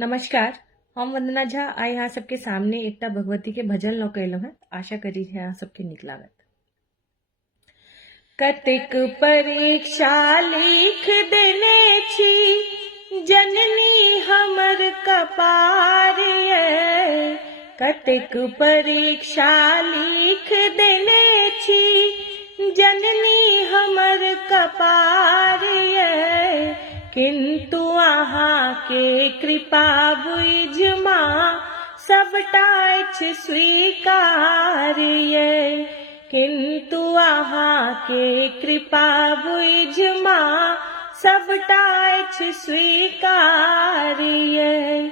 नमस्कार। हम वंदना झा आई यहाँ सबके सामने एकटा भगवती के भजन लऽ के अयलहुँ हैं। आशा करी है यहाँ सबके नीक लागत। कतेक परीक्षा लिख देने छी जननी हमर कपार ये। कतेक परीक्षा लिख देने छी जननी हमर कपार ये। किंतु अहाँ के कृपा बुझ माँ सबटा अछि स्वीकार ये। किंतु अहाँ के कृपा बुझ माँ सबटा अछि स्वीकार ये।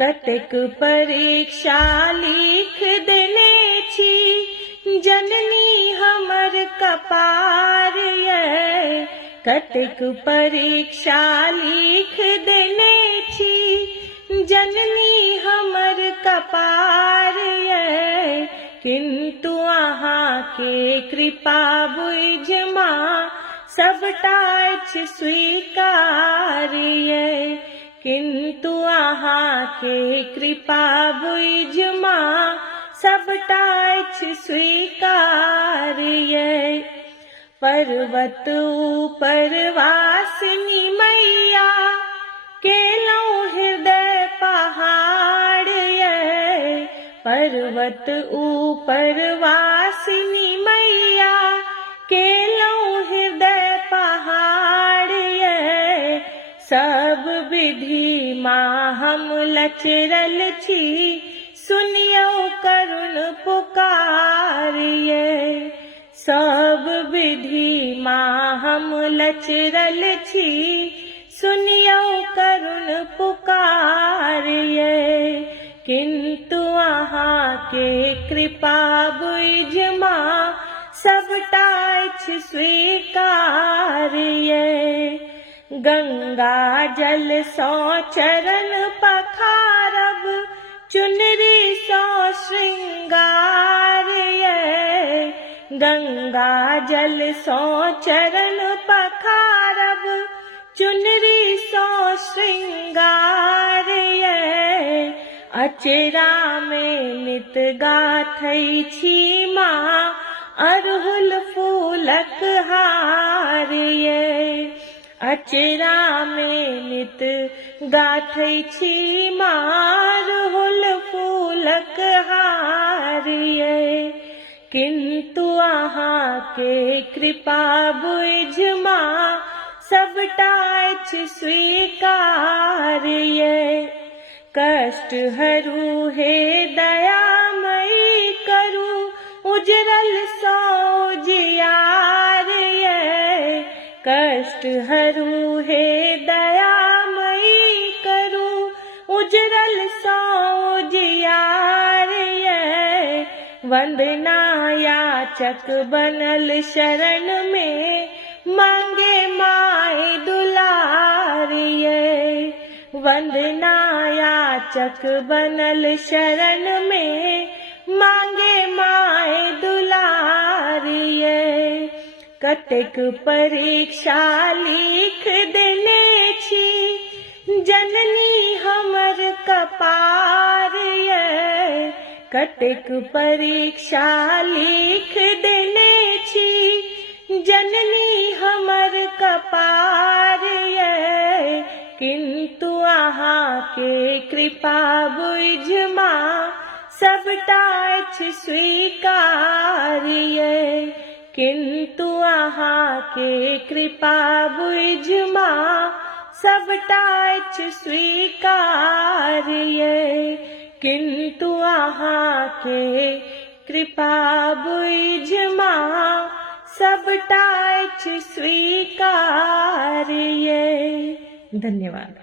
कतेक परीक्षा लिख देने छी जननी हमर कपार ये। कतेक परीक्षा लिख देने छी जननी हमर कपार ये। किंतु अहाँ के कृपा बुझ माँ सबटा अछि स्वीकार ये। किंतु अहाँ के कृपा बुझ माँ सबटा अछि स्वीकार ये। पर्वत ऊपर वासिनी मैया केलौं हृदय पहाड़ ये। पर्वत ऊपर वासिनी मैया केलौं हृदय पहाड़ ये। सब विधि माँ हम लचरल छी सुनियो करुण पुकार ये। सब विधि माँ हम लचरल छी सुनियो करुण पुकार ये। किंतु अहाँ के कृपा बुझ माँ सबटा अछि स्वीकार ये। गंगा जल सौ चरण पखारब चुनरी सौ श्रृंगार ये। गंगा जल सौ चरण पखारब चुनरी सौ श्रृंगार ये। अचरा में नित गाथै छी माँ अड़हुल फूलक हार ये। अचरा में नित गाथै छी माँ अड़हुल फूलक हार ये। किंतु अहाँ के कृपा बुझ माँ सबटा अछि स्वीकार ये। कष्ट हरू हे दयामयी करू उजरल सौ उजियार ये। कष्ट हरू हे दयामयी करू उजरल सौ उजियार ये। वंदना याचक बनल शरण में मांगे माय दुलार ये। वंदना याचक बनल शरण में मांगे माय दुलार ये। कतेक परीक्षा लिख देने छी जननी हमर कपार ये। कतेक परीक्षा लिख देने छी जननी हमर कपार ये। किंतु अहाँ के कृपा बुझ माँ सबटा अछि स्वीकार ये। किंतु अहाँ के कृपा बुझ माँ सबटा अछि स्वीकार ये। किंतु अहाँ के कृपा बुझ माँ सबटा अछि स्वीकार ये। धन्यवाद।